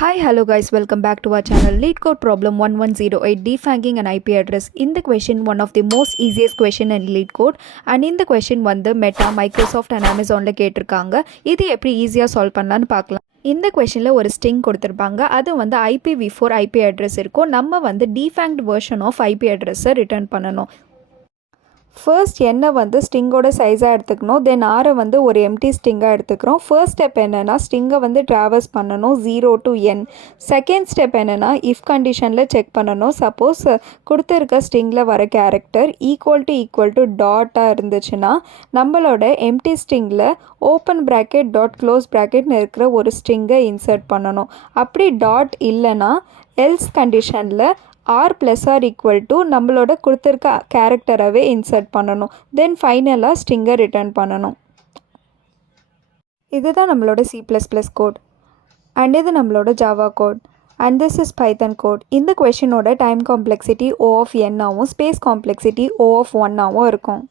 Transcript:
Hi, hello guys, welcome back to our channel. Lead code problem 1108 defanging an IP address. In the question, one of the most easiest question in lead code, and in the question வந்து meta Microsoft and அமேசானில் கேட்டிருக்காங்க. இது எப்படி ஈஸியாக solve பண்ணலான்னு பார்க்கலாம். இந்த கொஷனில் ஒரு ஸ்ட்ரிங் கொடுத்துருப்பாங்க. அது வந்து IPv4 IP அட்ரஸ் இருக்கும். நம்ம வந்து டிஃபேங்க்ட் வெர்ஷன் ஆஃப் IP அட்ரஸை ரிட்டர்ன் பண்ணணும். ஃபர்ஸ்ட் என்னை வந்து ஸ்ட்ரிங்கோட சைஸாக எடுத்துக்கணும். தென் ஆரை வந்து ஒரு எம்டி ஸ்ட்ரிங்காக எடுத்துக்கிறோம். ஃபர்ஸ்ட் ஸ்டெப் என்னென்னா ஸ்ட்ரிங்கை வந்து ட்ராவர்ஸ் பண்ணணும் 0 to n. செகண்ட் ஸ்டெப் என்னென்னா இஃப் கண்டிஷனில் செக் பண்ணணும். சப்போஸ் கொடுத்துருக்க ஸ்ட்ரிங்கில் வர கேரக்டர் ஈக்குவல் டு டாட்டாக இருந்துச்சுன்னா நம்மளோட எம்டி ஸ்ட்ரிங்கில் ஓப்பன் ப்ராக்கெட் டாட் க்ளோஸ் ப்ராக்கெட்னு இருக்கிற ஒரு ஸ்ட்ரிங்கை இன்சர்ட் பண்ணணும். அப்படி டாட் இல்லைன்னா எல்ஸ் கண்டிஷனில் R plus R equal to நம்மளோட கொடுத்துருக்க கேரக்டராகவே இன்சர்ட் பண்ணணும். தென் ஃபைனலாக ஸ்ட்ரிங்கை ரிட்டர்ன் பண்ணணும். இதுதான் நம்மளோட C++ கோட் அண்ட் இது நம்மளோட Java code and this is Python code. இந்த கொஷினோட time complexity O of n ஆகவும் ஸ்பேஸ் காம்ப்ளெக்சிட்டி O of 1 ஆகவும் இருக்கும்.